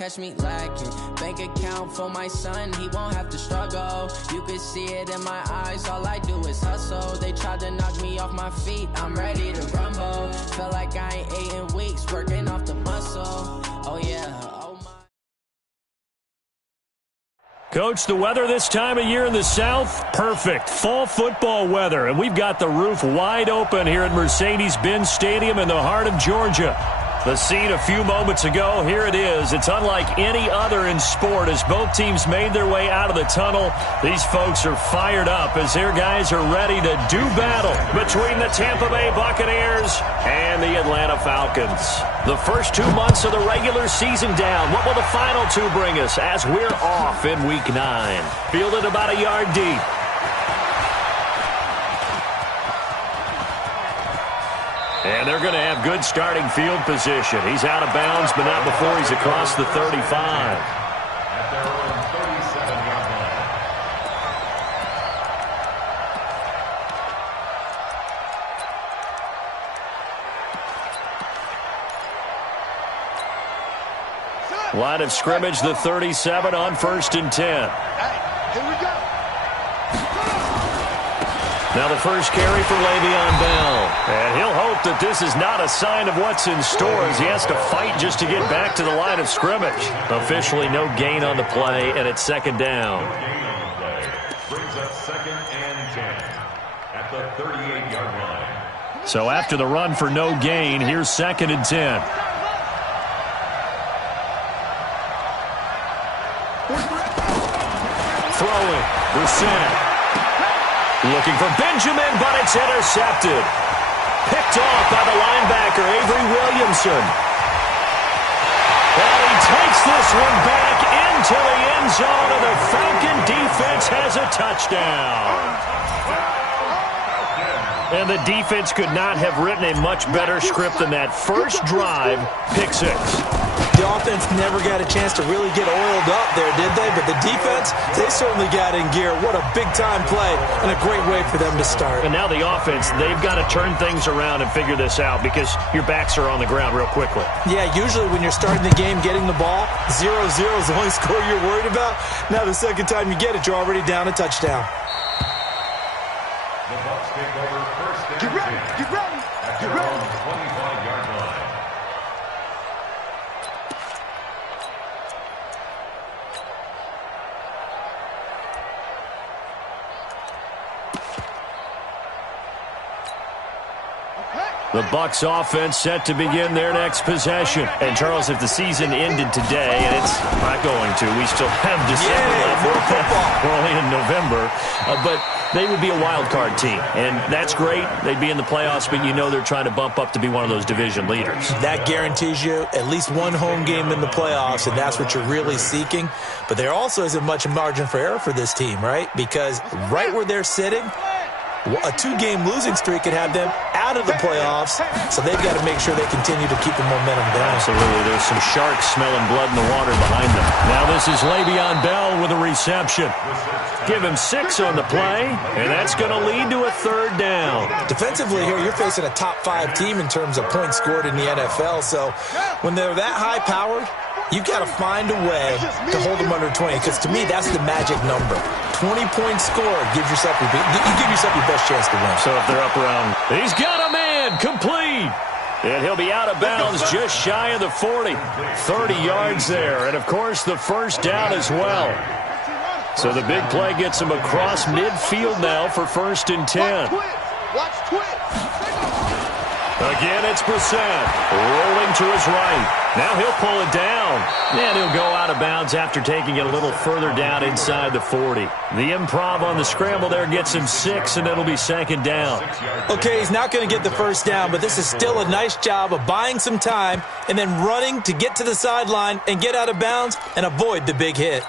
Catch me lacking, bank account for my son, he won't have to struggle. You can see it in my eyes, all I do is hustle. They tried to knock me off my feet, I'm ready to rumble. Felt like I ain't ate in weeks, working off the muscle. Oh yeah, oh my. Coach, the weather this time of year in the South, perfect. Fall football weather, and we've got the roof wide open here at Mercedes-Benz Stadium in the heart of Georgia. The scene a few moments ago, here it is. It's unlike any other in sport as both teams made their way out of the tunnel. These folks are fired up as their guys are ready to do battle between the Tampa Bay Buccaneers and the Atlanta Falcons. The first 2 months of the regular season down. What will the final two bring us as we're off in Week 9? Fielded about a yard deep. And they're going to have good starting field position. He's out of bounds, but not before he's across the 35. At their own 37-yard line. Line of scrimmage, the 37 on 1st and 10. Hey, here we go. Now the first carry for Le'Veon Bell. And he'll hope that this is not a sign of what's in store as he has to fight just to get back to the line of scrimmage. Officially no gain on the play, and it's second down. Brings up 2nd and 10 at the 38-yard line. So after the run for no gain, here's 2nd and 10. Throwing, Brissett. Looking for Benjamin, but it's intercepted. Picked off by the linebacker, Avery Williamson. And he takes this one back into the end zone, and the Falcon defense has a touchdown. And the defense could not have written a much better script than that. First drive, pick 6. The offense never got a chance to really get oiled up there, did they? But the defense, they certainly got in gear. What a big-time play and a great way for them to start. And now the offense, they've got to turn things around and figure this out because your backs are on the ground real quickly. Yeah, usually when you're starting the game, getting the ball, 0-0 is the only score you're worried about. Now the second time you get it, you're already down a touchdown. The Bucs take over 1st and 10. Get ready. At their own 25-yard line. The Bucs offense set to begin their next possession. And, Charles, if the season ended today, and it's not going to, we still have December left. We're only in November. But they would be a wild card team. And that's great. They'd be in the playoffs, but you know they're trying to bump up to be one of those division leaders. That guarantees you at least one home game in the playoffs, and that's what you're really seeking. But there also isn't much margin for error for this team, right? Because right where they're sitting, a 2-game losing streak could have them out of the playoffs, so they've got to make sure they continue to keep the momentum down. Absolutely. There's some sharks smelling blood in the water behind them. Now this is Le'Veon Bell with a reception. Give him 6 on the play, and that's going to lead to a 3rd down. Defensively here, you're facing a top-5 team in terms of points scored in the NFL, so when they're that high-powered, you've got to find a way to hold them under 20, because to me, that's the magic number. 20-point score gives yourself you give yourself your best chance to win. So if they're up around, he's got a man, complete. And he'll be out of bounds just shy of the 40. 30 yards there, and of course the first down as well. So the big play gets him across midfield now for 1st and 10. Watch twitch. Again, it's Brissett rolling to his right. Now he'll pull it down. And he'll go out of bounds after taking it a little further down inside the 40. The improv on the scramble there gets him 6, and it'll be 2nd down. Okay, he's not going to get the first down, but this is still a nice job of buying some time and then running to get to the sideline and get out of bounds and avoid the big hit.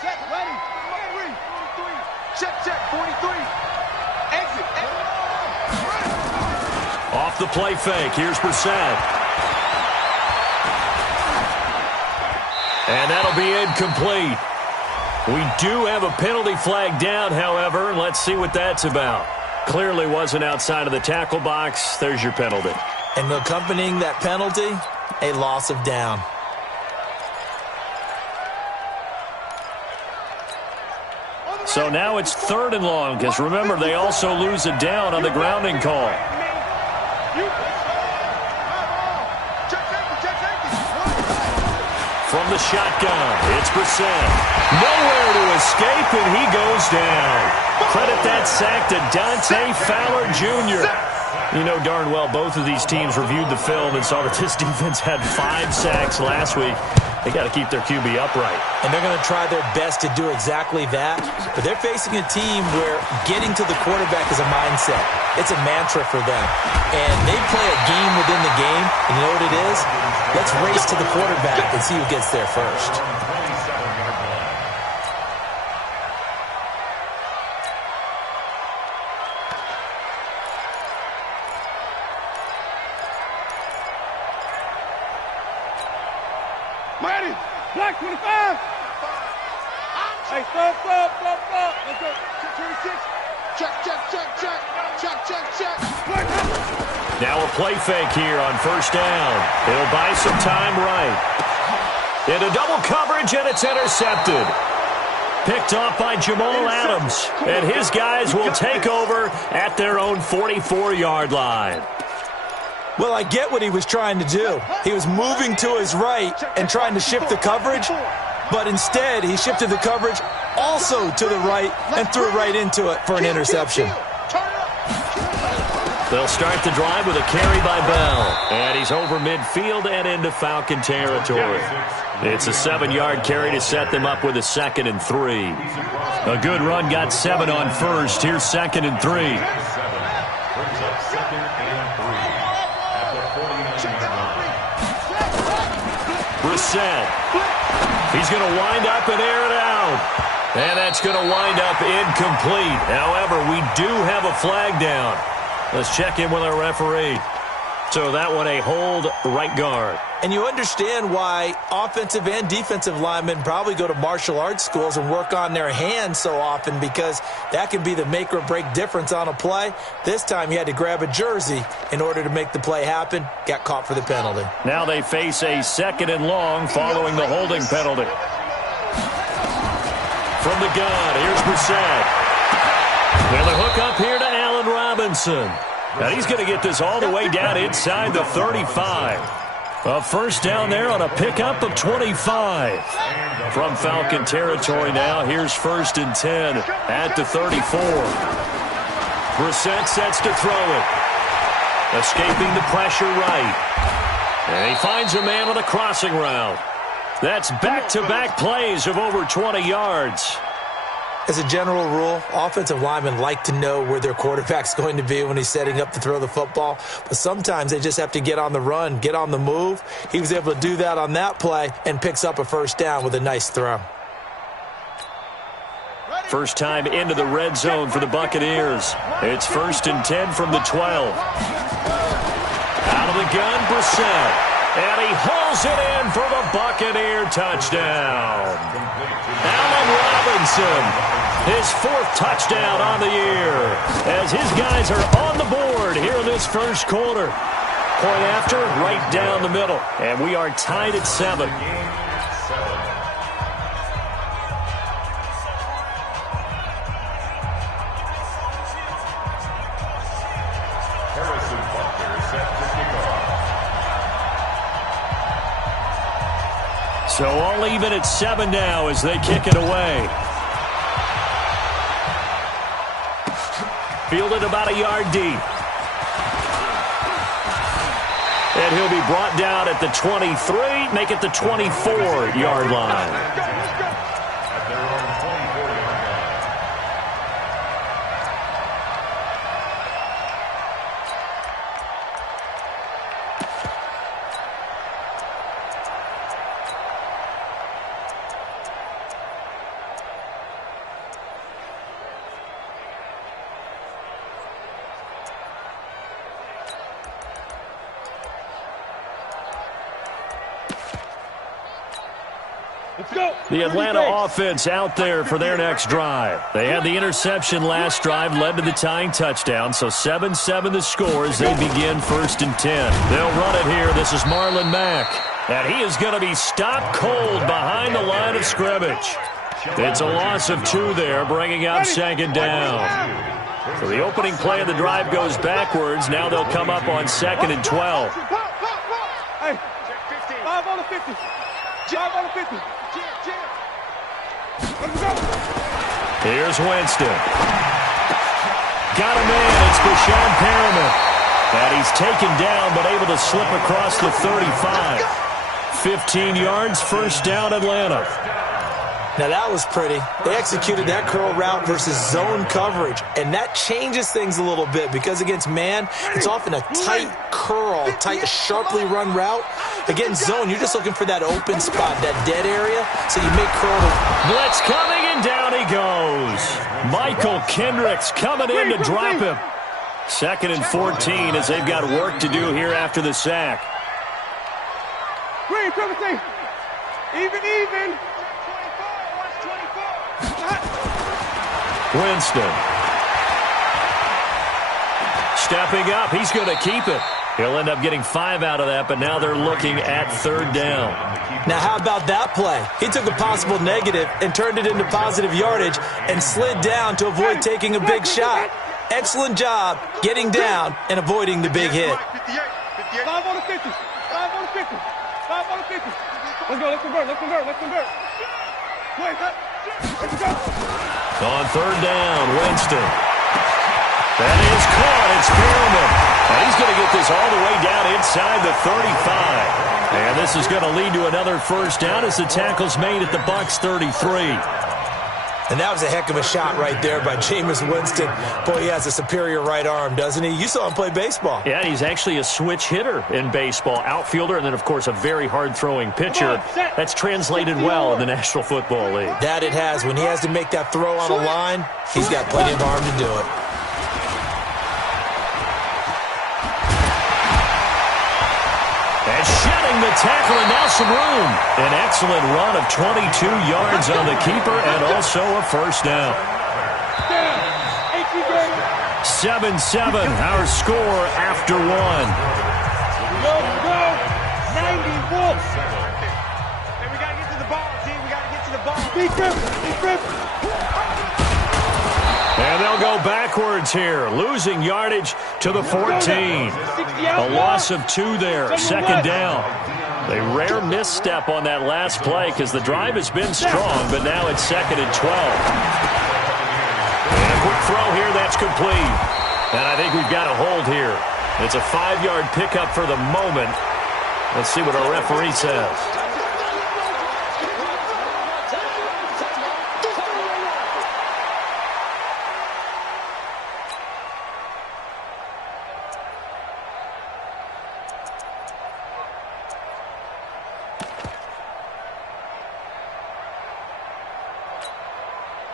Check, ready. 43. Check, 43. Exit. Off the play fake. Here's Brissett. And that'll be incomplete. We do have a penalty flag down, however, and let's see what that's about. Clearly wasn't outside of the tackle box. There's your penalty. And accompanying that penalty, a loss of down. So now it's 3rd and long, because remember, they also lose a down on the grounding call. From the shotgun, it's Brissett. Nowhere to escape, and he goes down. Credit that sack to Dante Fowler Jr. You know darn well both of these teams reviewed the film and saw that this defense had 5 sacks last week. They got to keep their QB upright. And they're going to try their best to do exactly that. But they're facing a team where getting to the quarterback is a mindset. It's a mantra for them. And they play a game within the game. And you know what it is? Let's race to the quarterback and see who gets there first. Mighty, black 25. Hey, stop. Let's go. 26. Check. Now a play fake here on 1st down. It'll buy some time right. Into double coverage, and it's intercepted. Picked off by Jamal Adams. And his guys will take over at their own 44-yard line. Well, I get what he was trying to do. He was moving to his right and trying to shift the coverage, but instead he shifted the coverage also to the right and threw right into it for an interception. They'll start the drive with a carry by Bell, and he's over midfield and into Falcon territory. It's a 7-yard carry to set them up with a 2nd and 3. A good run got 7 on 1st. Here's 2nd and 3. Brissett. He's going to wind up and air it out. And that's going to wind up incomplete. However, we do have a flag down. Let's check in with our referee. So that one a hold right guard. And you understand why offensive and defensive linemen probably go to martial arts schools and work on their hands so often, because that can be the make or break difference on a play. This time he had to grab a jersey in order to make the play happen. Got caught for the penalty. Now they face a 2nd and long following the holding penalty. From the gun, here's Brissett. And the hook up here to Allen Robinson. And he's going to get this all the way down inside the 35. A 1st down there on a pickup of 25. From Falcon territory now, here's 1st and 10 at the 34. Brissett sets to throw it. Escaping the pressure right. And he finds a man on a crossing route. That's back-to-back plays of over 20 yards. As a general rule, offensive linemen like to know where their quarterback's going to be when he's setting up to throw the football. But sometimes they just have to get on the run, get on the move. He was able to do that on that play and picks up a 1st down with a nice throw. First time into the red zone for the Buccaneers. It's 1st and 10 from the 12. Out of the gun, Brissett. And he hauls it in for the Buccaneer touchdown. Allen Robinson, his 4th touchdown on the year, as his guys are on the board here in this 1st quarter. Point after, right down the middle. And we are tied at 7. So all even at 7 now as they kick it away. Fielded about a yard deep. And he'll be brought down at the 23, make it the 24-yard line. The Atlanta offense out there for their next drive. They had the interception last drive, led to the tying touchdown, so 7-7 the score as they begin 1st and 10. They'll run it here. This is Marlon Mack, and he is going to be stopped cold behind the line of scrimmage. It's a loss of 2 there, bringing up second down. So the opening play of the drive goes backwards. Now they'll come up on 2nd and 12. Hey, 5 on the 50. 5 on the 50. Let's go. Here's Winston. Got a man. It's Bashawn Perriman. And he's taken down, but able to slip across the 35. 15 yards, first down, Atlanta. Now, that was pretty. They executed that curl route versus zone coverage, and that changes things a little bit because against man, it's often a tight curl, tight, sharply run route. Against zone, you're just looking for that open spot, that dead area, so you make curl. Blitz coming, and down he goes. Michael Kendricks coming in to drop him. 2nd and 14 as they've got work to do here after the sack. Green, 17. Even. Winston. Stepping up. He's going to keep it. He'll end up getting 5 out of that, but now they're looking at 3rd down. Now, how about that play? He took a possible negative and turned it into positive yardage and slid down to avoid taking a big shot. Excellent job getting down and avoiding the big hit. 5 on the 50. 5 on the 50. 5 on the 50. Let's go. Let's convert. Wait, let's go. On 3rd down, Winston. That is caught. It's Perriman. And he's going to get this all the way down inside the 35. And this is going to lead to another first down as the tackle's made at the Bucs 33. And that was a heck of a shot right there by Jameis Winston. Boy, he has a superior right arm, doesn't he? You saw him play baseball. Yeah, he's actually a switch hitter in baseball. Outfielder and then, of course, a very hard-throwing pitcher. That's translated well in the National Football League. That it has. When he has to make that throw on a line, he's got plenty of arm to do it. And shedding the tackle, and now some room. An excellent run of 22 yards on the keeper and also a first down. 7-7, our score after 1. Go. 91. And we got to get to the ball, G. We got to get to the ball. Defense. And they'll go backwards here, losing yardage to the 14. A loss of 2 there, 2nd down. A rare misstep on that last play because the drive has been strong, but now it's 2nd and 12. And a quick throw here, that's complete. And I think we've got a hold here. It's a 5-yard pickup for the moment. Let's see what our referee says.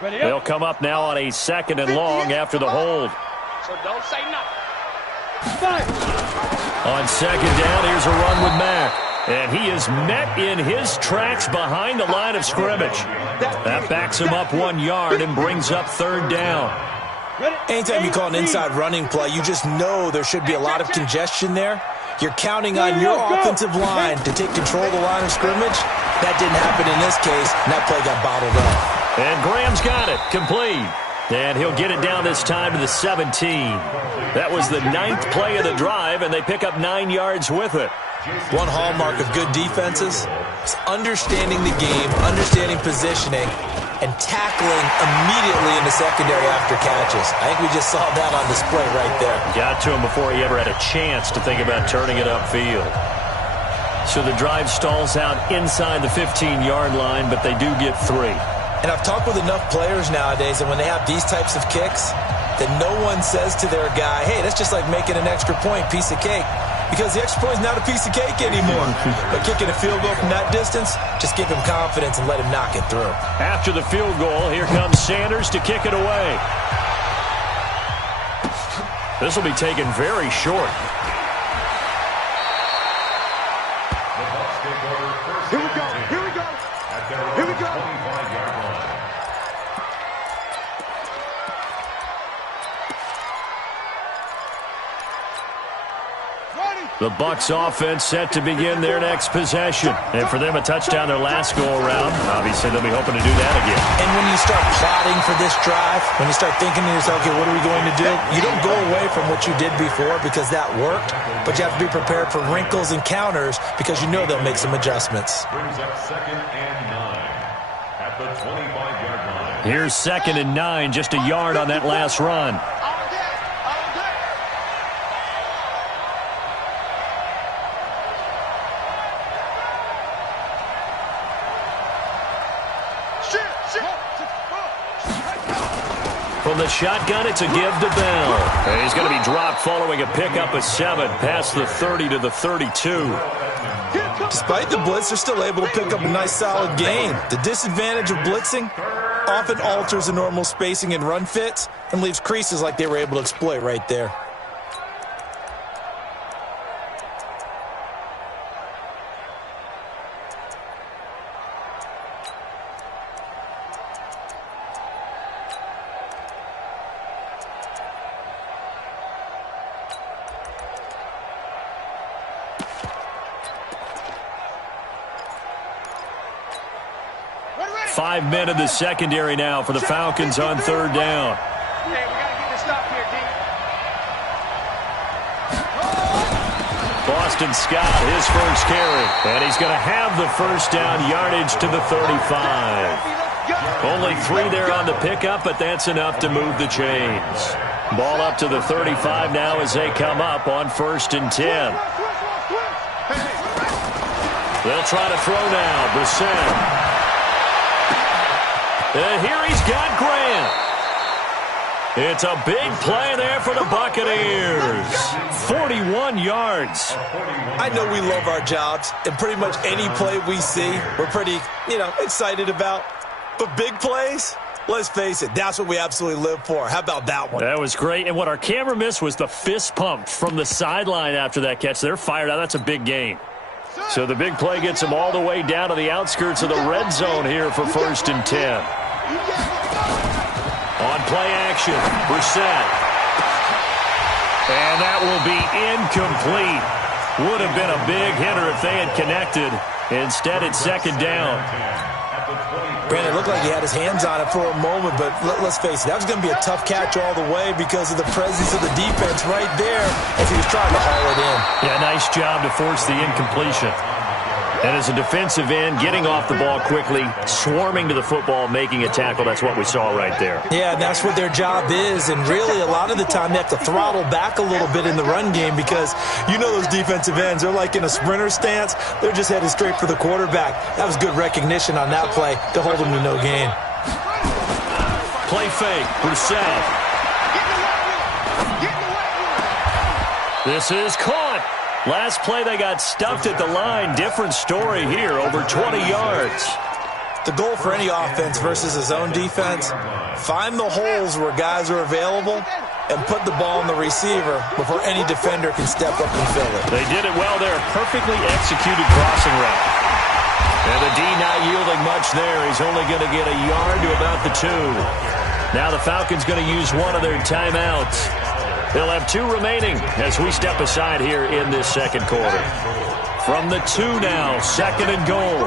They'll come up now on a 2nd and long after the hold. So don't say nothing. On 2nd down, here's a run with Mack. And he is met in his tracks behind the line of scrimmage. That backs him up 1 yard and brings up 3rd down. Anytime you call an inside running play, you just know there should be a lot of congestion there. You're counting on your offensive line to take control of the line of scrimmage. That didn't happen in this case, and that play got bottled up. And Graham's got it, complete. And he'll get it down this time to the 17. That was the 9th play of the drive, and they pick up 9 yards with it. One hallmark of good defenses is understanding the game, understanding positioning, and tackling immediately in the secondary after catches. I think we just saw that on display right there. Got to him before he ever had a chance to think about turning it upfield. So the drive stalls out inside the 15-yard line, but they do get 3. And I've talked with enough players nowadays, and when they have these types of kicks, that no one says to their guy, hey, that's just like making an extra point, piece of cake. Because the extra point is not a piece of cake anymore. But kicking a field goal from that distance, just give him confidence and let him knock it through. After the field goal, here comes Sanders to kick it away. This will be taken very short. Here we go. The Bucs offense set to begin their next possession. And for them, a touchdown their last go-around. Obviously, they'll be hoping to do that again. And when you start plotting for this drive, when you start thinking to yourself, okay, what are we going to do? You don't go away from what you did before because that worked, but you have to be prepared for wrinkles and counters because you know they'll make some adjustments. Brings up 2nd and 9 at the 25-yard line. Here's 2nd and 9, just a yard on that last run. From the shotgun, it's a give to Bell. And he's going to be dropped following a pickup of 7 past the 30 to the 32. Despite the blitz, they're still able to pick up a nice solid gain. The disadvantage of blitzing often alters the normal spacing and run fits and leaves creases like they were able to exploit right there. Five men in the secondary now for the Falcons on 3rd down. Hey, we got to get this stop here, D. Boston Scott, his first carry. And he's going to have the first down, yardage to the 35. Only 3 there on the pickup, but that's enough to move the chains. Ball up to the 35 now as they come up on 1st and 10. They'll try to throw now. Brissett. Here he's got Grant. It's a big play there for the Buccaneers. 41 yards. I know we love our jobs, and pretty much any play we see, we're pretty, excited about. But big plays, let's face it, that's what we absolutely live for. How about that one? That was great. And what our camera missed was the fist pump from the sideline after that catch. They're fired out. That's a big gain. So the big play gets them all the way down to the outskirts of the red zone here for 1st and 10. On play action, Brissett. And that will be incomplete. Would have been a big hitter if they had connected. Instead, it's 2nd down. Brandon, it looked like he had his hands on it for a moment, but let's face it, that was going to be a tough catch all the way because of the presence of the defense right there as he was trying to haul it in. Yeah, nice job to force the incompletion. And as a defensive end, getting off the ball quickly, swarming to the football, making a tackle, that's what we saw right there. Yeah, and that's what their job is. And really, a lot of the time, they have to throttle back a little bit in the run game because those defensive ends, they're like in a sprinter stance. They're just headed straight for the quarterback. That was good recognition on that play to hold them to no gain. Play fake, Brissett. This is caught. Last play, they got stuffed at the line. Different story here, over 20 yards. The goal for any offense versus his own defense, find the holes where guys are available and put the ball in the receiver before any defender can step up and fill it. They did it well there. Perfectly executed crossing route. And the D not yielding much there. He's only going to get a yard to about the 2. Now the Falcons going to use one of their timeouts. They'll have 2 remaining as we step aside here in this 2nd quarter. From the 2 now, 2nd and goal.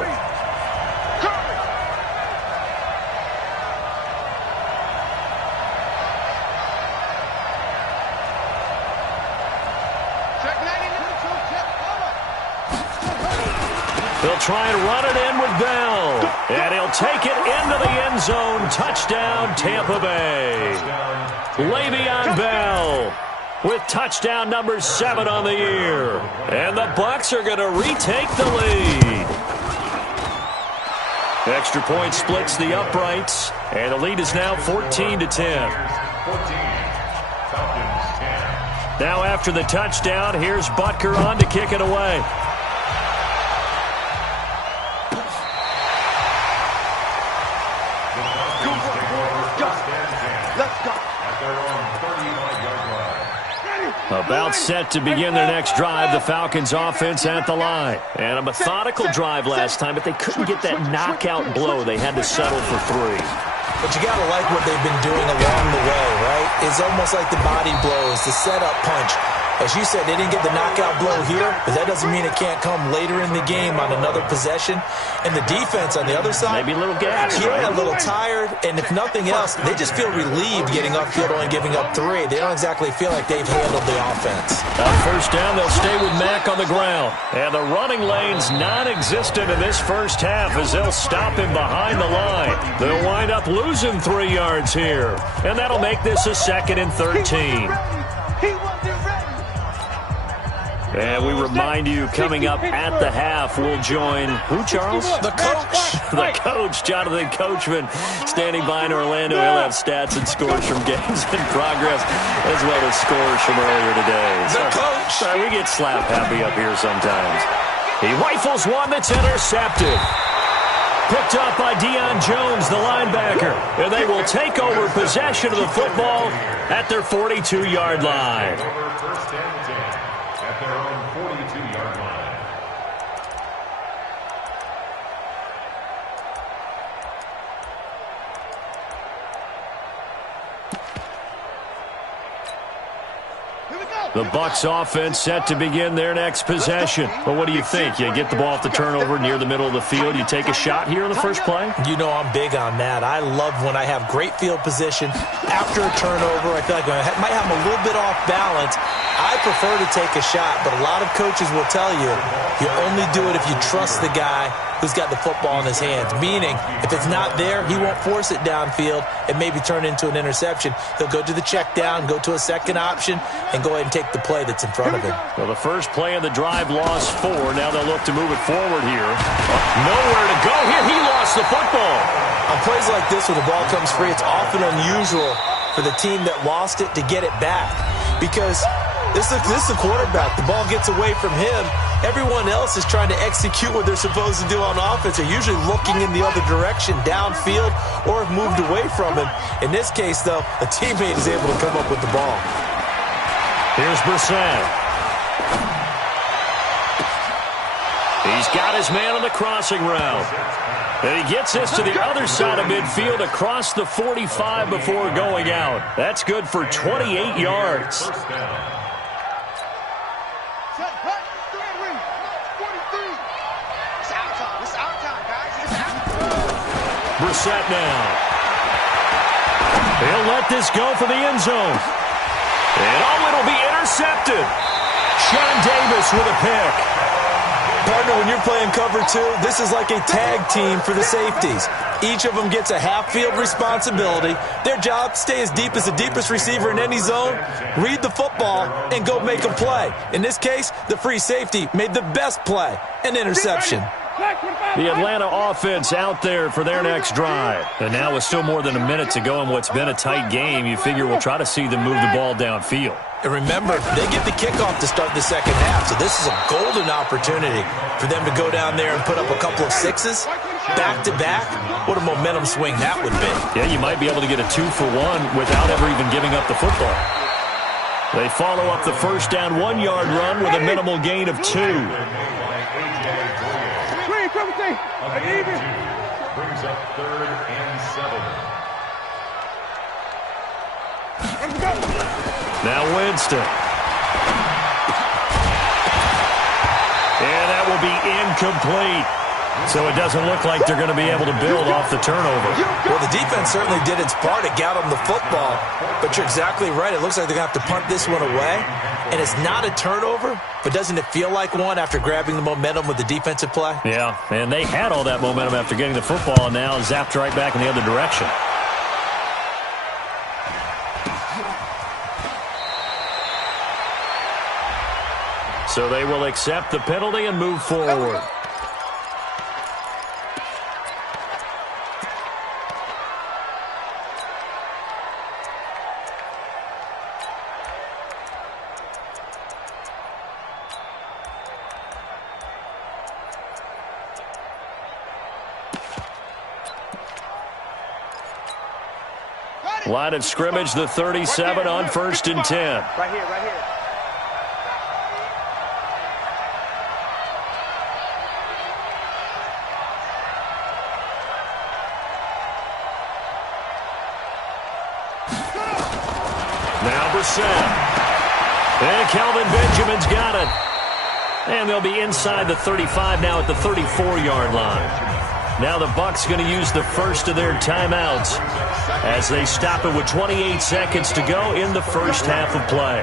They'll try and run it in with Bell. And he'll take it into the end zone. Touchdown, Tampa Bay. Le'Veon Bell with touchdown number 7 on the year. And the Bucs are going to retake the lead. Extra point splits the uprights. And the lead is now 14-10. Now after the touchdown, here's Butker on to kick it away. About set to begin their next drive, the Falcons offense at the line. And a methodical drive last time, but they couldn't get that knockout blow. They had to settle for 3. But you got to like what they've been doing along the way, right? It's almost like the body blows, the setup punch. As you said, they didn't get the knockout blow here, but that doesn't mean it can't come later in the game on another possession. And the defense on the other side, maybe a little gas, yeah, right? a little tired, and if nothing else, they just feel relieved getting upfield, only giving up 3. They don't exactly feel like they've handled the offense. First down, they'll stay with Mack on the ground. And the running lane's non-existent in this first half as they'll stop him behind the line. They'll wind up losing 3 yards here. And that'll make this a 2nd and 13. And we remind you, coming up at the half, we'll join who, Charles? The coach. The coach, Jonathan Coachman, standing by in Orlando. He'll have stats and scores from games in progress, as well as scores from earlier today. The coach. Sorry, we get slap happy up here sometimes. He rifles one that's intercepted. Picked up by Deion Jones, the linebacker. And they will take over possession of the football at their 42-yard line. First and 10 at their own 42-yard line. The Bucs offense set to begin their next possession. But what do you think? You get the ball off the turnover near the middle of the field. You take a shot here in the first play? You know I'm big on that. I love when I have great field position. After a turnover, I feel like I might have them a little bit off balance. I prefer to take a shot, but a lot of coaches will tell you, you only do it if you trust the guy who's got the football in his hands. Meaning, if it's not there, he won't force it downfield and maybe turn it into an interception. He'll go to the check down, go to a second option, and go ahead and take the play that's in front of him. Well, the first play of the drive lost 4. Now they'll look to move it forward here. Nowhere to go here. He lost the football. On plays like this, when the ball comes free, it's often unusual for the team that lost it to get it back. Because this is the quarterback. The ball gets away from him. Everyone else is trying to execute what they're supposed to do on offense. They're usually looking in the other direction, downfield, or have moved away from him. In this case, though, a teammate is able to come up with the ball. Here's Brissett. He's got his man on the crossing route. And he gets this to the other side of midfield across the 45 before going out. That's good for 28 yards. First down. Brissett now. He'll let this go for the end zone. And it'll be intercepted. Sean Davis with a pick. Partner, when you're playing cover 2, this is like a tag team for the safeties. Each of them gets a half-field responsibility. Their job, stay as deep as the deepest receiver in any zone, read the football, and go make a play. In this case, the free safety made the best play, an interception. The Atlanta offense out there for their next drive. And now with still more than a minute to go in what's been a tight game, you figure we'll try to see them move the ball downfield. And remember, they get the kickoff to start the second half, so this is a golden opportunity for them to go down there and put up a couple of 6s back-to-back. What a momentum swing that would be. Yeah, you might be able to get a 2-for-1 without ever even giving up the football. They follow up the first down 1-yard run with a minimal gain of 2. Brings up 3rd and 7. Now Winston. And that will be incomplete. So it doesn't look like they're going to be able to build off the turnover. Well, the defense certainly did its part. It got them the football. But you're exactly right. It looks like they're going to have to punt this one away. And it's not a turnover, but doesn't it feel like one after grabbing the momentum with the defensive play? Yeah, and they had all that momentum after getting the football, and now zapped right back in the other direction. So they will accept the penalty and move forward. Line of scrimmage, the 37 on 1st and 10. Right here, right here. Now Brissett. And Kelvin Benjamin's got it. And they'll be inside the 35 now at the 34-yard line. Now the Bucs going to use the first of their timeouts as they stop it with 28 seconds to go in the first half of play.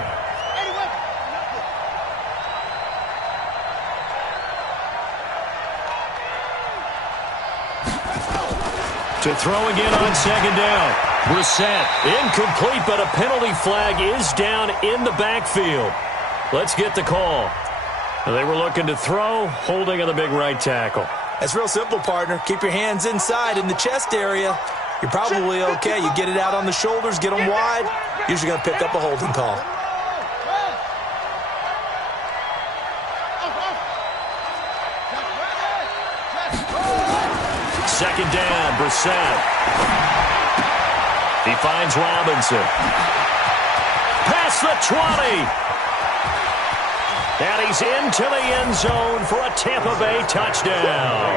To throw again on second down. Brissett incomplete, but a penalty flag is down in the backfield. Let's get the call. They were looking to throw, holding on the big right tackle. That's real simple, partner. Keep your hands inside in the chest area. You're probably okay. You get it out on the shoulders, get them wide. Usually going to pick up a holding call. Second down, Brissett. He finds Robinson. Past the 20. And he's into the end zone for a Tampa Bay touchdown.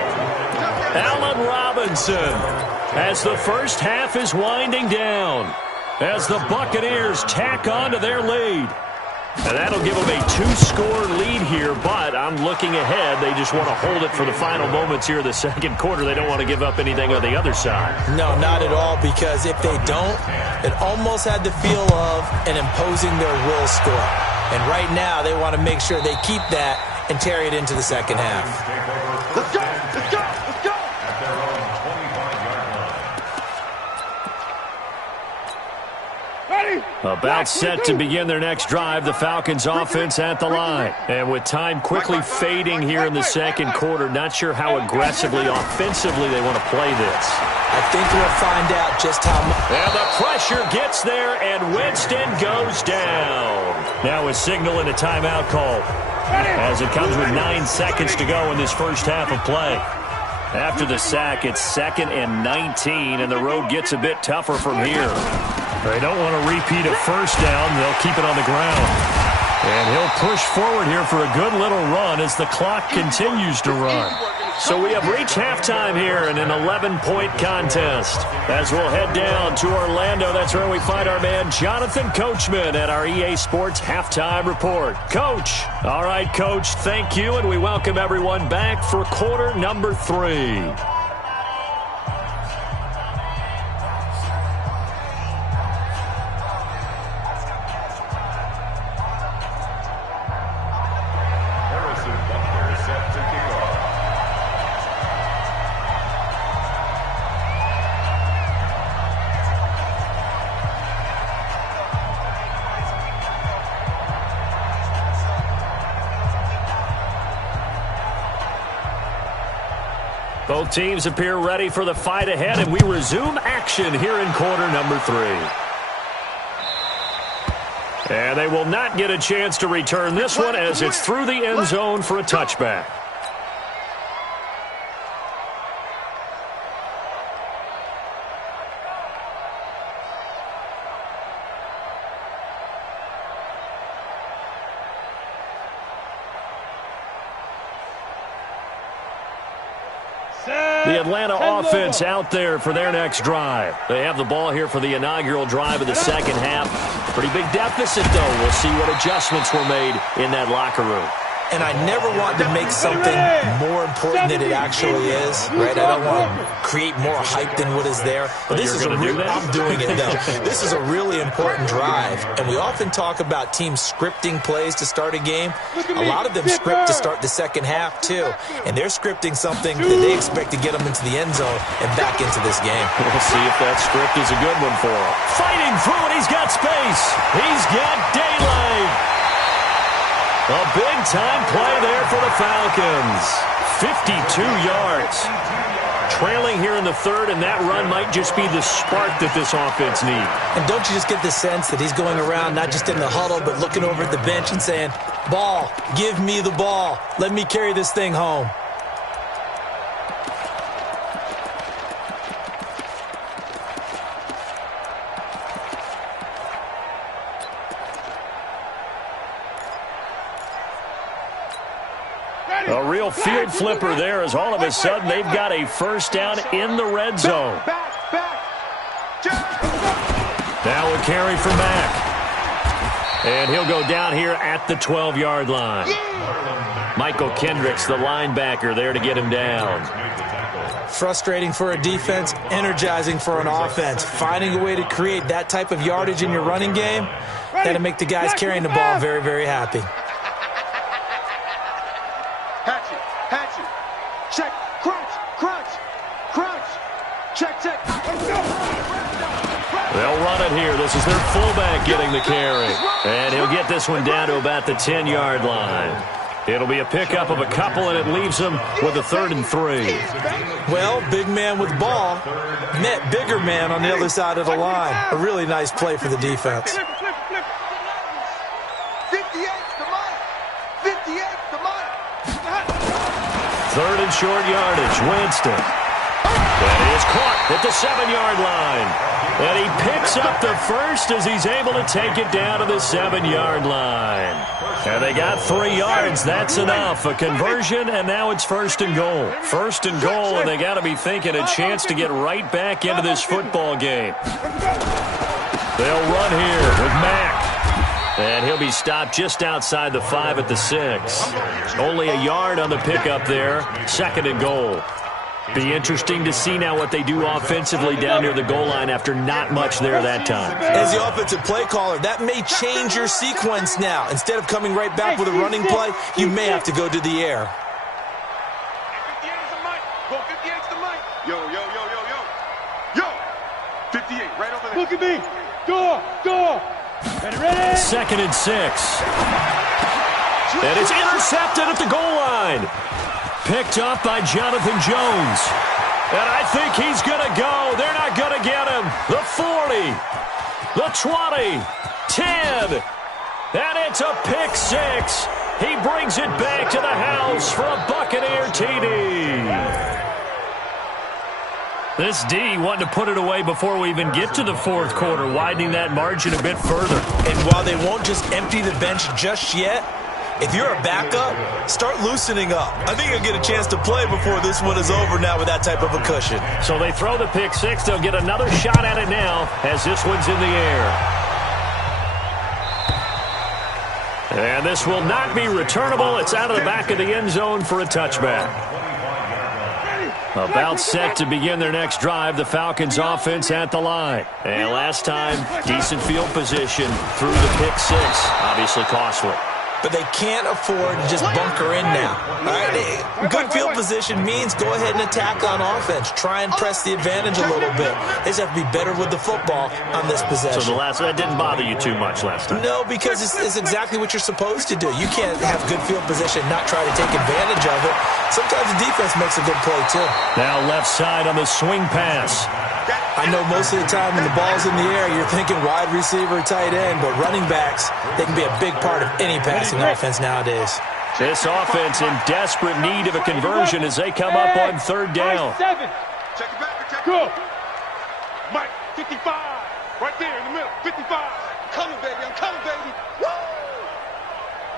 Allen Robinson, as the first half is winding down, as the Buccaneers tack on to their lead. And that'll give them a 2-score lead here, but I'm looking ahead. They just want to hold it for the final moments here of the second quarter. They don't want to give up anything on the other side. No, not at all, because if they don't, it almost had the feel of an imposing their will score. And right now, they want to make sure they keep that and carry it into the second half. Let's go! Let's go! Let's go! At their own 25-yard line. Ready? About set to begin their next drive, the Falcons offense at the line. And with time quickly fading here in the second quarter, not sure how aggressively, offensively they want to play this. I think we'll find out just how much. And the pressure gets there, and Winston goes down. Now a signal and a timeout call, as it comes with 9 seconds to go in this first half of play. After the sack, it's 2nd and 19, and the road gets a bit tougher from here. They don't want to repeat a first down. They'll keep it on the ground. And he'll push forward here for a good little run as the clock continues to run. So we have reached halftime here in an 11-point contest. As we'll head down to Orlando, that's where we find our man Jonathan Coachman at our EA Sports Halftime Report. Coach. All right, Coach, thank you, and we welcome everyone back for quarter number 3. Both teams appear ready for the fight ahead, and we resume action here in quarter number 3. And they will not get a chance to return this one as it's through the end zone for a touchback. The Atlanta offense out there for their next drive. They have the ball here for the inaugural drive of the second half. Pretty big deficit, though. We'll see what adjustments were made in that locker room. And I never want to make something more important than it actually is, right? I don't want to create more hype than what is there. But this is I'm doing it, though. This is a really important drive. And we often talk about teams scripting plays to start a game. A lot of them script to start the second half, too. And they're scripting something that they expect to get them into the end zone and back into this game. We'll see if that script is a good one for him. Fighting through it, he's got space. He's got daylight. A big-time play there for the Falcons. 52 yards. Trailing here in the third, and that run might just be the spark that this offense needs. And don't you just get the sense that he's going around, not just in the huddle, but looking over at the bench and saying, ball, give me the ball. Let me carry this thing home. A real field flipper there as all of a sudden they've got a first down in the red zone. Now a carry for Mack. And he'll go down here at the 12-yard line. Michael Kendricks, the linebacker, there to get him down. Frustrating for a defense, energizing for an offense. Finding a way to create that type of yardage in your running game, that'll make the guys carrying the ball very, very happy. Hatchet. Check. Crunch. Check. They'll run it here. This is their fullback getting the carry. And he'll get this one down to about the 10-yard line. It'll be a pickup of a couple, and it leaves them with a 3rd and 3. Well, big man with ball met bigger man on the other side of the line. A really nice play for the defense. 58's the money. 58's the money. 3rd and short yardage. Winston. And he is caught at the 7-yard line. And he picks up the first as he's able to take it down to the 7-yard line. And they got 3 yards. That's enough. A conversion, and now it's 1st and goal. 1st and goal, and they got to be thinking a chance to get right back into this football game. They'll run here with Mack. And he'll be stopped just outside the 5 at the 6. Only a yard on the pickup there. 2nd and goal. Be interesting to see now what they do offensively down near the goal line after not much there that time. As the offensive play caller, that may change your sequence now. Instead of coming right back with a running play, you may have to go to the air. 58's the mic. Go 58's the mic. Yo. 58, right over there. Look at me. Door. Ready? 2nd and 6. And it's intercepted at the goal line. Picked up by Jonathan Jones. And I think he's going to go. They're not going to get him. The 40. The 20. 10. And it's a pick 6. He brings it back to the house for a Buccaneer TD. This D wanting to put it away before we even get to the 4th quarter, widening that margin a bit further. And while they won't just empty the bench just yet, if you're a backup, start loosening up. I think you'll get a chance to play before this one is over now with that type of a cushion. So they throw the pick 6. They'll get another shot at it now as this one's in the air. And this will not be returnable. It's out of the back of the end zone for a touchback. About set to begin their next drive, the Falcons offense at the line. And last time, decent field position through the pick 6. Obviously costly. But they can't afford to just bunker in now. All right? Good field position means go ahead and attack on offense. Try and press the advantage a little bit. They just have to be better with the football on this possession. So that didn't bother you too much last time? No, because it's exactly what you're supposed to do. You can't have good field position and not try to take advantage of it. Sometimes the defense makes a good play, too. Now left side on the swing pass. I know most of the time when the ball's in the air, you're thinking wide receiver, tight end, but running backs, they can be a big part of any passing offense nowadays. This offense in desperate need of a conversion as they come up on 3rd down. Check it back. Go. Mike, 55. Right there in the middle. 55. I'm coming, baby. Woo!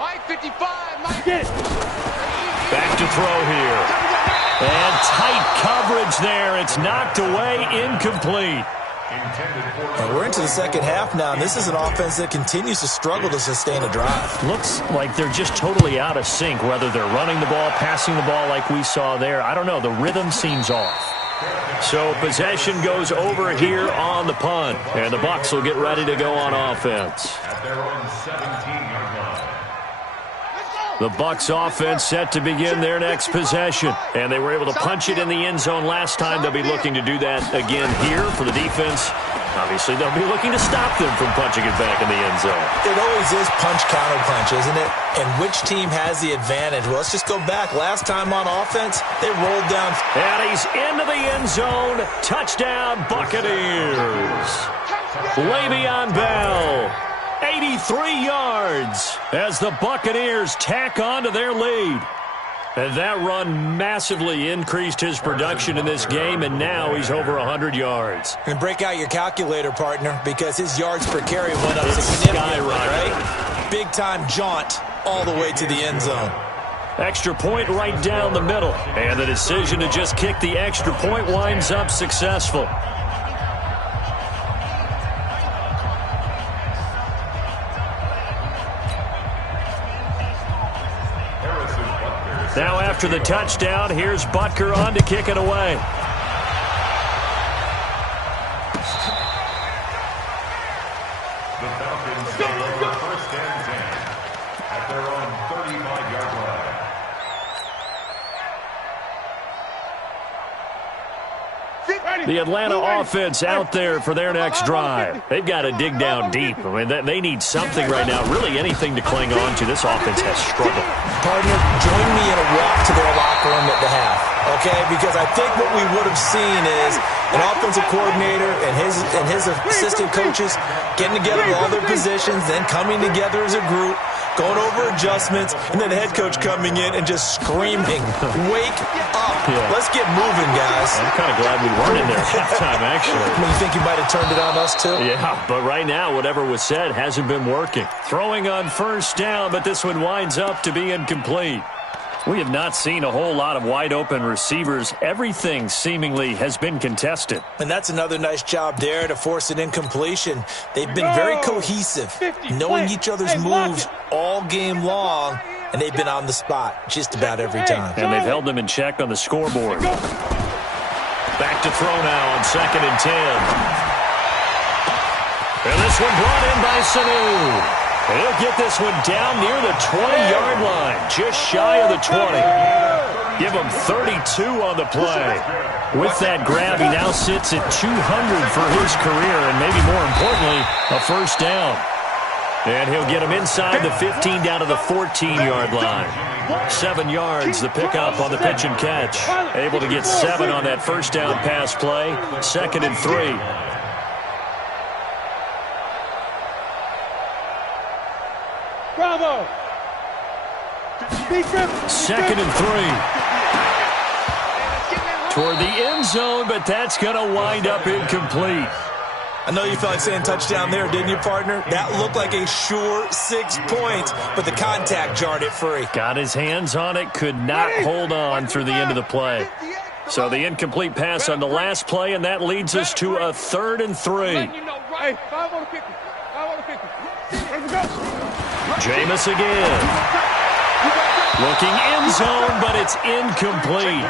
Mike, 55. Mike. Get it. Back to throw here. And tight coverage there. It's knocked away, incomplete. And we're into the second half now, and this is an offense that continues to struggle to sustain a drive. Looks like they're just totally out of sync, whether they're running the ball, passing the ball like we saw there. I don't know. The rhythm seems off. So possession goes over here on the punt, and the Bucs will get ready to go on offense. At their own 17-yard line. The Bucs offense set to begin their next possession. And they were able to punch it in the end zone last time. They'll be looking to do that again here for the defense. Obviously, they'll be looking to stop them from punching it back in the end zone. It always is punch-counter-punch, isn't it? And which team has the advantage? Well, let's just go back. Last time on offense, they rolled down. And he's into the end zone. Touchdown, Buccaneers. Le'Veon Bell. 83 yards as the Buccaneers tack on to their lead. And that run massively increased his production in this game, and now he's over 100 yards. And break out your calculator, partner, because his yards per carry went up significantly, right? Big-time jaunt all the way to the end zone. Extra point right down the middle. And the decision to just kick the extra point winds up successful. Now after the touchdown, here's Butker on to kick it away. The Falcons take over first and 10 at their own 35-yard line. The Atlanta offense out there for their next drive. They've got to dig down deep. I mean, they need something right now, really anything to cling on to. This offense has struggled. Partner, join me in a walk to their locker room at the half, okay? Because I think what we would have seen is an offensive coordinator and his assistant coaches getting together with all their positions, then coming together as a group, going over adjustments, and then the head coach coming in and just screaming, "Wake up. Let's get moving, guys." I'm kind of glad we weren't in there at halftime, actually. You think you might have turned it on us, too? Yeah, but right now, whatever was said hasn't been working. Throwing on first down, but this one winds up to be incomplete. We have not seen a whole lot of wide-open receivers. Everything seemingly has been contested. And that's another nice job there to force an incompletion. They've been very cohesive, knowing each other's moves all game long, and they've been on the spot just about every time. And they've held them in check on the scoreboard. Back to throw now on 2nd and 10. And this one brought in by Sanu. He'll get this one down near the 20-yard line, just shy of the 20. Give him 32 on the play. With that grab, he now sits at 200 for his career, and maybe more importantly, a first down. And he'll get him inside the 15 down to the 14-yard line. 7 yards, the pickup on the pitch and catch. Able to get 7 on that first down pass play. 2nd and 3. Bravo! 2nd and 3. Toward the end zone, but that's going to wind up incomplete. I know you felt like saying touchdown there, didn't you, partner? That looked like a sure 6 points, but the contact jarred it free. Got his hands on it, could not hold on through the end of the play. So the incomplete pass on the last play, and that leads us to a 3rd and 3. Jameis again. Looking end zone, but it's incomplete.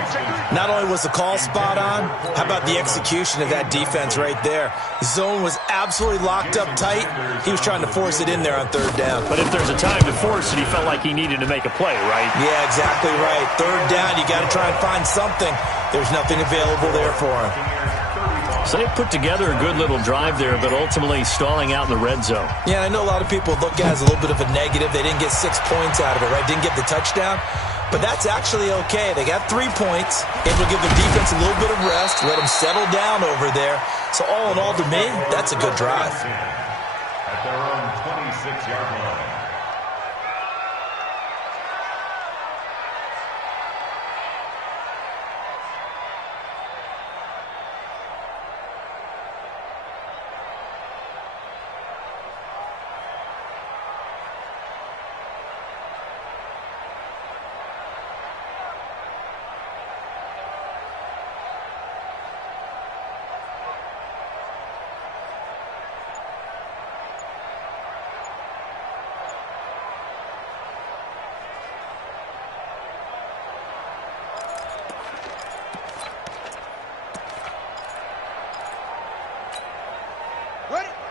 Not only was the call spot on, how about the execution of that defense right there? The zone was absolutely locked up tight. He was trying to force it in there on 3rd down. But if there's a time to force it, he felt like he needed to make a play, right? Yeah, exactly right. 3rd down, you got to try and find something. There's nothing available there for him. So they put together a good little drive there, but ultimately stalling out in the red zone. Yeah, I know a lot of people look at it as a little bit of a negative. They didn't get 6 points out of it, right? Didn't get the touchdown. But that's actually okay. They got 3 points. Able to give their defense a little bit of rest, let them settle down over there. So all in all, to me, that's a good drive. At their own 26-yard line.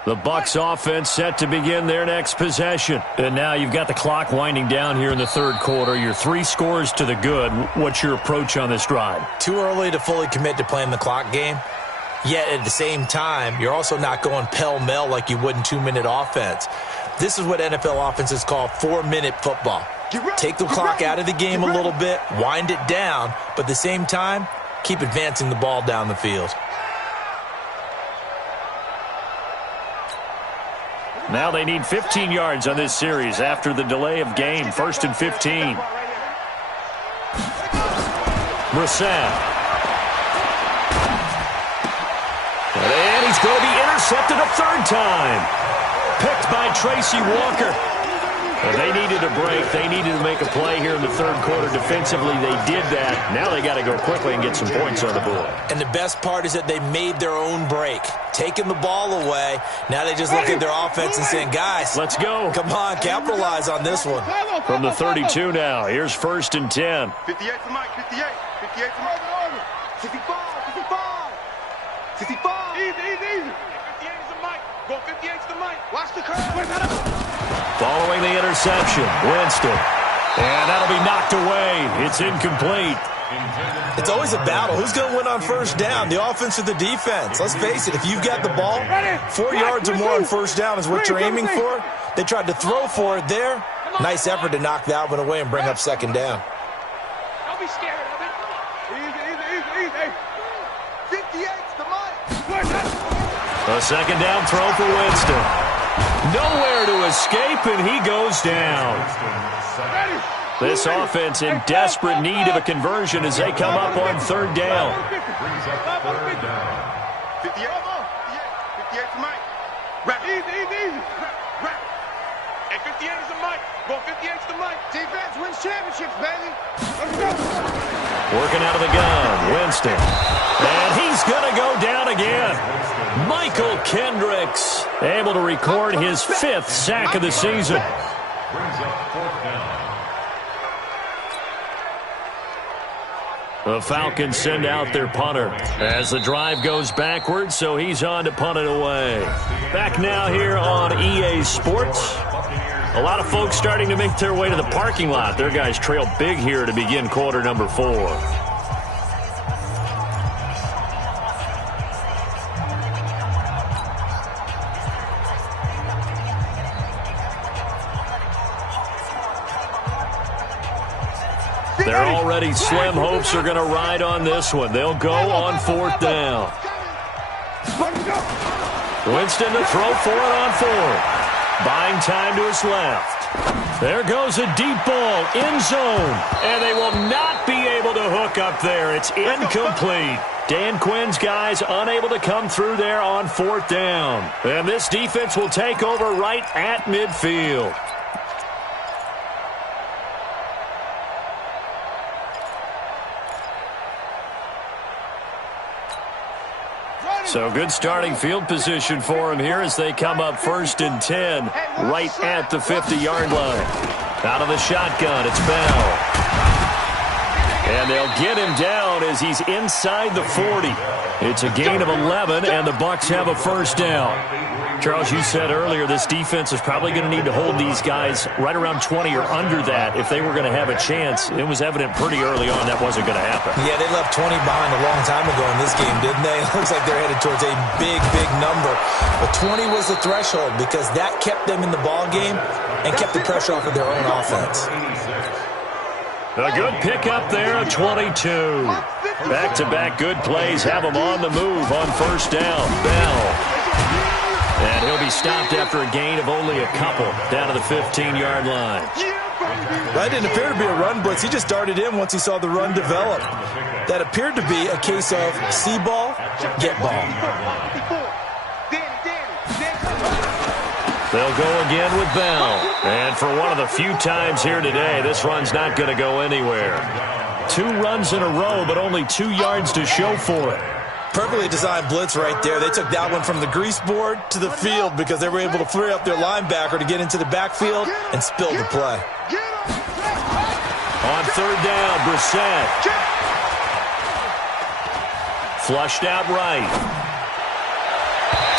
The Bucs offense set to begin their next possession. And now you've got the clock winding down here in the 3rd quarter. You're 3 scores to the good. What's your approach on this drive? Too early to fully commit to playing the clock game. Yet at the same time, you're also not going pell-mell like you would in 2-minute offense. This is what NFL offenses call 4-minute football. Take the clock out of the game a little bit, wind it down, but at the same time, keep advancing the ball down the field. Now they need 15 yards on this series after the delay of game. 1st and 15. Brissett. And he's going to be intercepted a 3rd time. Picked by Tracy Walker. Well, they needed a break. They needed to make a play here in the third quarter. Defensively, they did that. Now they got to go quickly and get some points on the board. And the best part is that they made their own break, taking the ball away. Now they just look at their offense and saying, guys, let's go. Come on, capitalize on this one. From the 32 now, here's 1st and 10. 58 for Mike, 58. 58 for Mike. 65, 65. 65. Easy. 58 is the Mike. Go 58 to Mike. Watch the curve. Following the interception, Winston. And that'll be knocked away. It's incomplete. It's always a battle. Who's going to win on first down, the offense or the defense? Let's face it, if you've got the ball, 4 yards or more on first down is what you're aiming for. They tried to throw for it there. Nice effort to knock that one away and bring up second down. Don't be scared of it. Easy. 58's the Mike. A second down throw for Winston. Nowhere to escape, and he goes down. This offense in desperate need of a conversion as they come up on third down. 58 for Mike. Rap. Easy. Rap. And 58 is the Mike. Go 58's the Mike. Defense wins championships, baby. Let's go. Working out of the gun, Winston. And he's going to go down again. Michael Kendricks able to record his 5th sack of the season. Brings up 4th down. The Falcons send out their punter as the drive goes backwards, so he's on to punt it away. Back now here on EA Sports. A lot of folks starting to make their way to the parking lot. Their guys trail big here to begin quarter number 4. They're already slim hopes are going to ride on this one. They'll go on 4th down. Winston to throw for it on 4th. Buying time to his left. There goes a deep ball, end zone. And they will not be able to hook up there. It's incomplete. Dan Quinn's guys unable to come through there on 4th down. And this defense will take over right at midfield. So good starting field position for him here as they come up 1st and 10 right at the 50-yard line. Out of the shotgun, it's Bell. And they'll get him down as he's inside the 40. It's a gain of 11, and the Bucs have a first down. Charles, you said earlier this defense is probably going to need to hold these guys right around 20 or under that if they were going to have a chance. It was evident pretty early on that wasn't going to happen. Yeah, they left 20 behind a long time ago in this game, didn't they? It looks like they're headed towards a big number. But 20 was the threshold because that kept them in the ball game and kept the pressure off of their own offense. A good pickup there of 22. Back-to-back good plays have them on the move on first down. Bell. And he'll be stopped after a gain of only a couple down to the 15-yard line. That didn't appear to be a run blitz. He just darted in once he saw the run develop. That appeared to be a case of see ball, get ball. They'll go again with Bell. And for one of the few times here today, this run's not going to go anywhere. 2 runs in a row, but only 2 yards to show for it. Perfectly designed blitz right there. They took that one from the grease board to the field because they were able to free up their linebacker to get into the backfield and spill the play. On third down, Brissett. Flushed out right.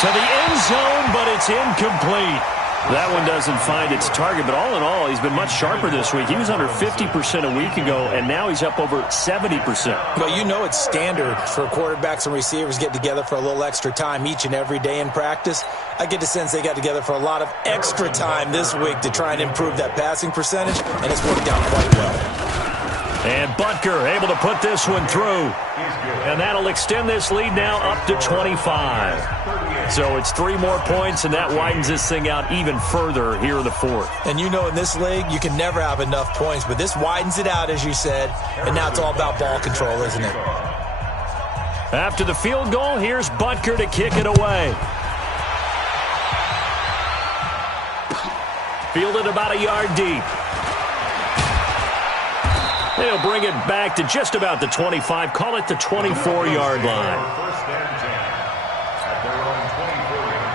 To the end zone, but it's incomplete. That one doesn't find its target, but all in all, he's been much sharper this week. He was under 50% a week ago, and now he's up over 70%. Well, you know it's standard for quarterbacks and receivers get together for a little extra time each and every day in practice. I get the sense they got together for a lot of extra time this week to try and improve that passing percentage, and it's worked out quite well. And Butker able to put this one through. And that'll extend this lead now up to 25. So it's 3 more points, and that widens this thing out even further here in the 4th. And you know in this league, you can never have enough points, but this widens it out, as you said, and now it's all about ball control, isn't it? After the field goal, here's Butker to kick it away. Fielded about a yard deep. They'll bring it back to just about the 25. Call it the 24-yard line. First and 10 at their own 24-yard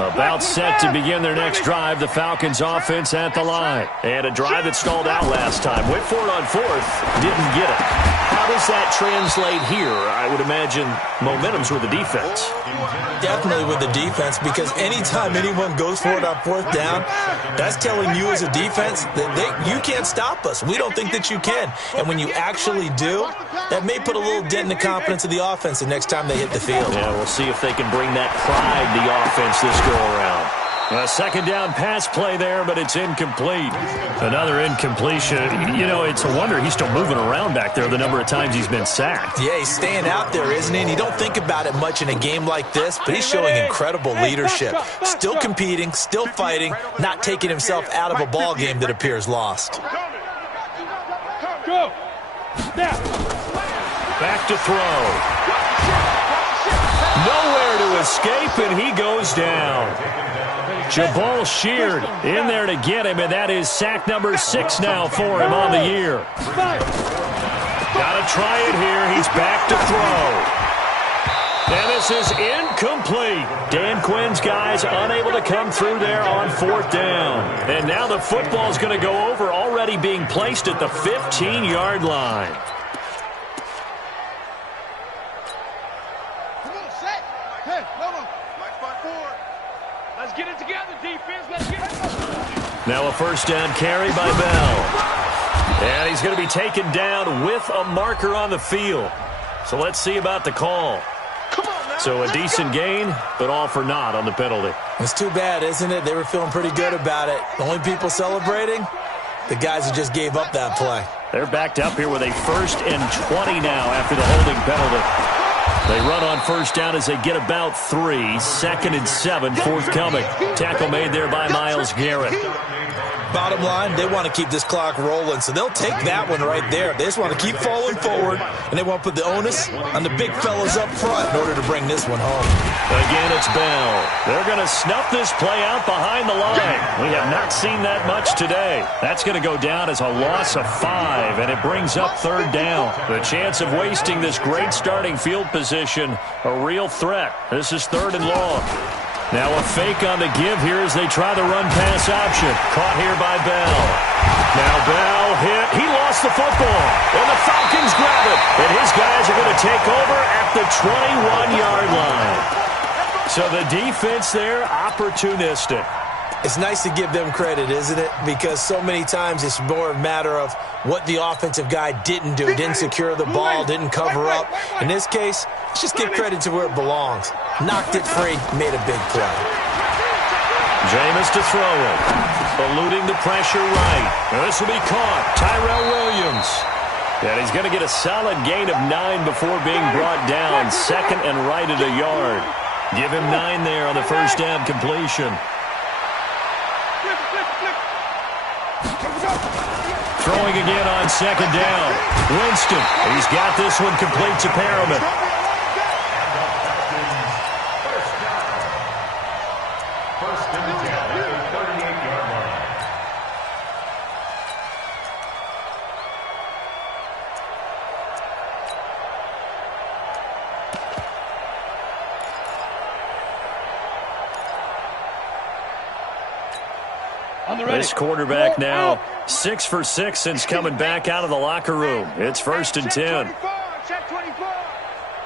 line. About set to begin their next drive. The Falcons offense at the line. And a drive that stalled out last time. Went for it on fourth. Didn't get it. How does that translate here? I would imagine momentum's with the defense. Definitely with the defense, because anytime anyone goes for it on fourth down, that's telling you as a defense that you can't stop us. We don't think that you can. And when you actually do, that may put a little dent in the confidence of the offense the next time they hit the field. Yeah, we'll see if they can bring that pride to the offense this go-around. A second down pass play there, but it's incomplete. Another incompletion. You know, it's a wonder he's still moving around back there the number of times he's been sacked. Yeah, he's staying out there, isn't he? And you don't think about it much in a game like this, but he's showing incredible leadership. Still competing, still fighting, not taking himself out of a ball game that appears lost. Go. Back to throw. Nowhere to escape, and he goes down. Jabal Sheard in there to get him, and that is sack number 6 now for him on the year. Got to try it here. He's back to throw. And this is incomplete. Dan Quinn's guys unable to come through there on fourth down. And now the football's going to go over, already being placed at the 15-yard line. Get it together, defense. Let's get it. Now a first down carry by Bell. And he's going to be taken down with a marker on the field. So let's see about the call. So a decent gain, but all for naught on the penalty. It's too bad, isn't it? They were feeling pretty good about it. The only people celebrating, the guys who just gave up that play. They're backed up here with a 1st and 20 now after the holding penalty. They run on first down as they get about 3. 2nd and 7, forthcoming. Tackle made there by Myles Garrett. Bottom line, they want to keep this clock rolling, so they'll take that one right there. They just want to keep falling forward, and they want to put the onus on the big fellas up front in order to bring this one home. Again, it's Bell. They're going to snuff this play out behind the line. We have not seen that much today. That's going to go down as a loss of 5, and it brings up 3rd down. The chance of wasting this great starting field position, a real threat. This is 3rd and long. Now a fake on the give here as they try the run-pass option. Caught here by Bell. Now Bell hit. He lost the football. And the Falcons grab it. And his guys are going to take over at the 21-yard line. So the defense there, opportunistic. It's nice to give them credit, isn't it? Because so many times it's more a matter of what the offensive guy didn't do. Didn't secure the ball, didn't cover up. In this case, let's just give credit to where it belongs. Knocked it free, made a big play. Jameis to throw it. Eluding the pressure right. Now this will be caught. Tyrell Williams. And he's going to get a solid gain of 9 before being brought down. 2nd and right at a yard. Give him 9 there on the first down completion. Throwing again on 2nd down. Winston. He's got this one complete to Perriman. First and 10 at the 38-yard line. This quarterback now 6 for 6 since coming back out of the locker room. It's 1st and 10. Check 24.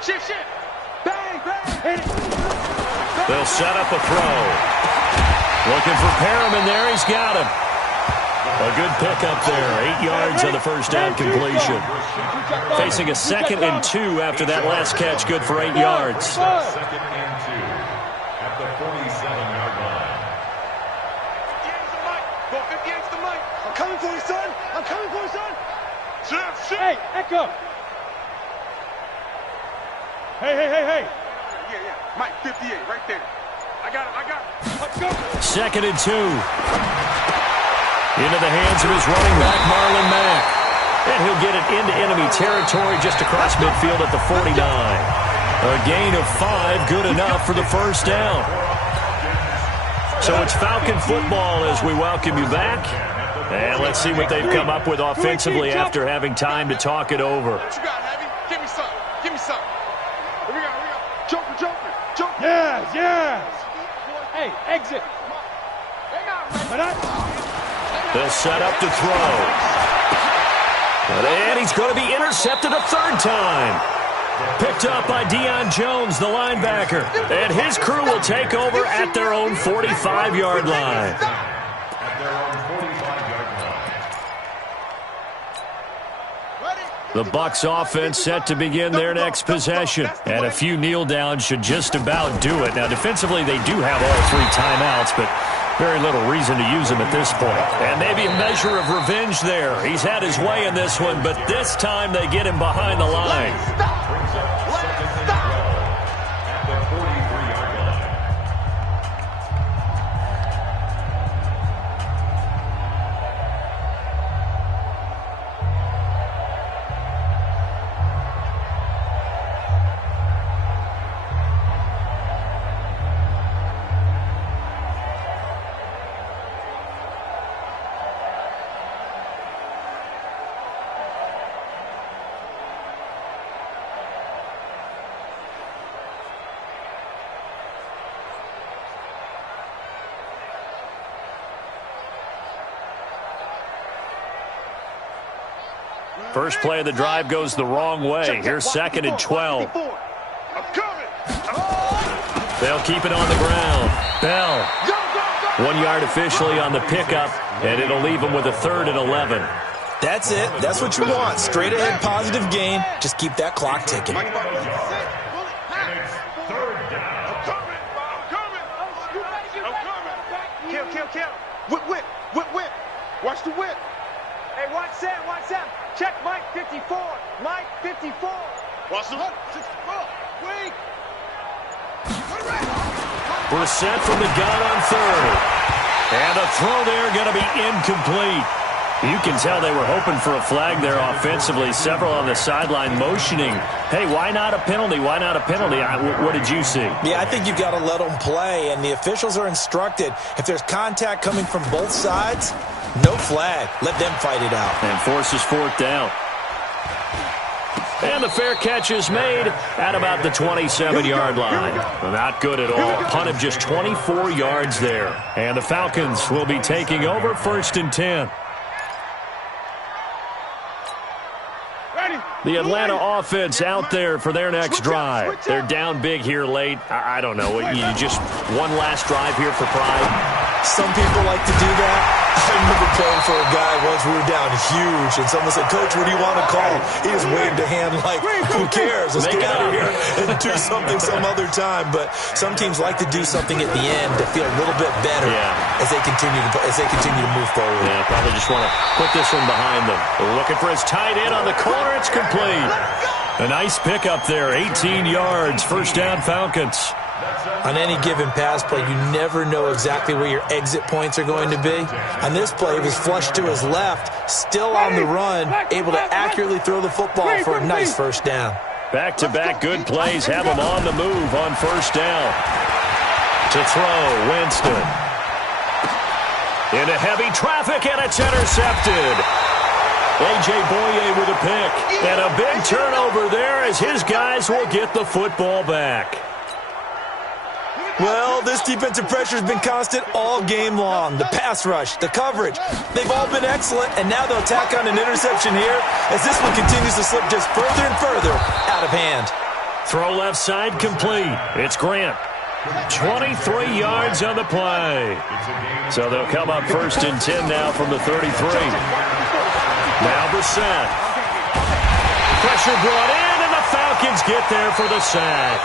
Shift. Bang, bang. They'll set up a throw. Looking for Perriman there. He's got him. A good pickup there. 8 yards on the first down completion. Facing a 2nd and 2 after that last catch. Good for 8 yards. 2nd and 2 at the 47-yard line. I'm coming for you, son. I'm coming for you, son. Shift. Hey, Echo. Hey. Yeah. Mike, 58, right there. I got him. Let's go. 2nd and 2. Into the hands of his running back, Marlon Mack. And he'll get it into enemy territory just across midfield at the 49. A gain of 5, good enough for the first down. So it's Falcon football as we welcome you back. And let's see what they've come up with offensively after having time to talk it over. What you got, Heavy? Give me some. Give me some. Here we go. Joker. Yes. Hey, exit. They'll set up to throw. And he's going to be intercepted a third time. Picked up by Deion Jones, the linebacker. And his crew will take over at their own 45-yard line. The Bucs offense set to begin their next possession. And a few kneel downs should just about do it. Now, defensively, they do have all 3 timeouts, but very little reason to use them at this point. And maybe a measure of revenge there. He's had his way in this one, but this time they get him behind the line. First play of the drive goes the wrong way. Here's 2nd and 12. They'll keep it on the ground. Bell. 1 yard officially on the pickup, and it'll leave them with a 3rd and 11. That's it. That's what you want. Straight ahead, positive gain. Just keep that clock ticking. Kill. Whip. Watch the whip. Hey, watch Sam. Check Mike 54. Mike 54. Watch the whip. 64. Wait. Brissett from the gun on 3rd. And a throw there going to be incomplete. You can tell they were hoping for a flag there offensively. Several on the sideline motioning. Hey, why not a penalty? Why not a penalty? What did you see? Yeah, I think you've got to let them play, and the officials are instructed. If there's contact coming from both sides, no flag. Let them fight it out. And forces 4th down. And the fair catch is made at about the 27-yard line. Not good at all. Punt of just 24 yards there. And the Falcons will be taking over 1st and 10. The Atlanta offense out there for their next drive. They're down big here late. I don't know. You just one last drive here for pride. Some people like to do that. I remember playing for a guy once. We were down huge, and someone said, "Coach, what do you want to call?" He just waved a hand like, "Who cares? Let's get out of here and do something some other time." But some teams like to do something at the end to feel a little bit better as they continue to move forward. Yeah, probably just want to put this one behind them. They're looking for his tight end on the corner. It's complete. A nice pickup there, 18 yards, 1st down Falcons. On any given pass play, you never know exactly where your exit points are going to be. On this play, he was flushed to his left, still on the run, able to accurately throw the football for a nice 1st down. Back-to-back good plays have him on the move on 1st down. To throw, Winston. Into heavy traffic, and it's intercepted. A.J. Boye with a pick. And a big turnover there as his guys will get the football back. Well, this defensive pressure has been constant all game long. The pass rush, the coverage, they've all been excellent, and now they'll tack on an interception here as this one continues to slip just further and further out of hand. Throw left side complete. It's Grant. 23 yards on the play. So they'll come up 1st and 10 now from the 33. Now Brissett. Pressure brought in, and the Falcons get there for the sack.